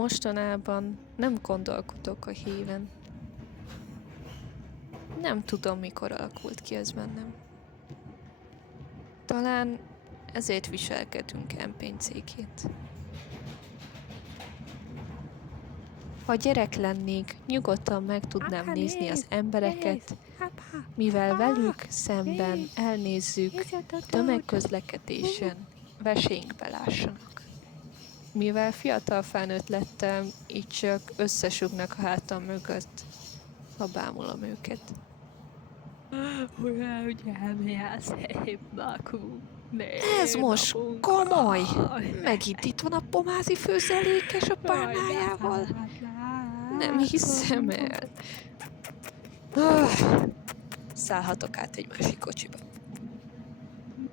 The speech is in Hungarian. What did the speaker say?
mostanában nem gondolkodok a híven. Nem tudom, mikor alakult ki ez bennem. Talán ezért viselkedünk NPC-ként. Ha gyerek lennék, nyugodtan meg tudnám nézni az embereket, mivel velük szemben elnézzük tömegközlekedésen, veséinkbe lássanak. Mivel fiatal felnőtt lettem, így csak összesugnak a hátam mögött, ha bámulom őket. Ez most komoly! Megint itt van a pomázi főzelékes a párnájával. Nem hiszem el. Szállhatok át egy másik kocsiba.